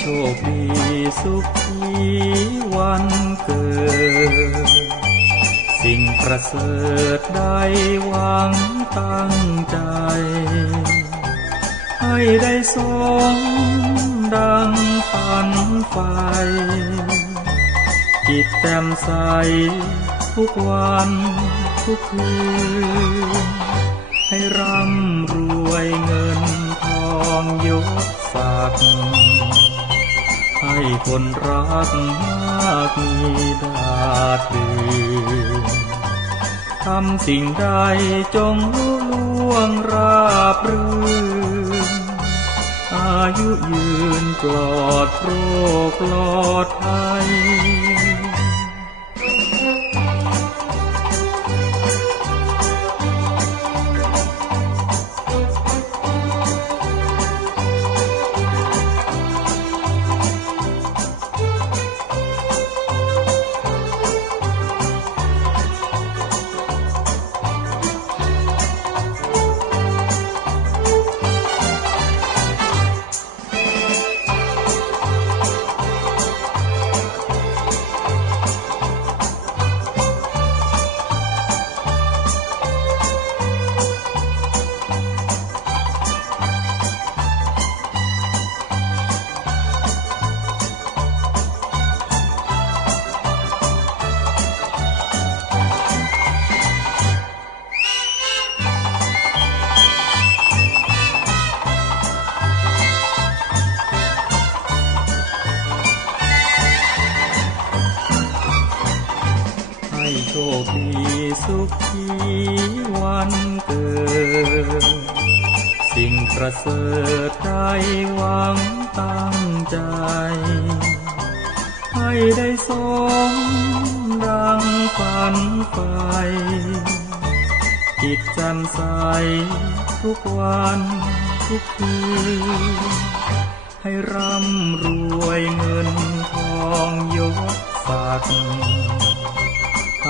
โชคดีสุขีวันเกิด สิ่งประเสริฐได้หวังตั้งใจ ให้ได้สมดังฝันไฟจิตแจ่มใสทุกวันทุกคืน ให้ร่ำรวยเงินทองยศศักดิ์ ให้คนรักมากมีดาดดืนทำสิ่งใดจงลุล่วงราบรื่น อายุยืนปลอดโรคปลอดภัย คดีสุขีวันเกิด สิ่งประเสริฐได้หวังตั้งใจ ให้ได้สมดังฝันไฟจิตจ่มใสทุกวันทุกคืนให้ร่ำรวยเงินทองยศศักดิ์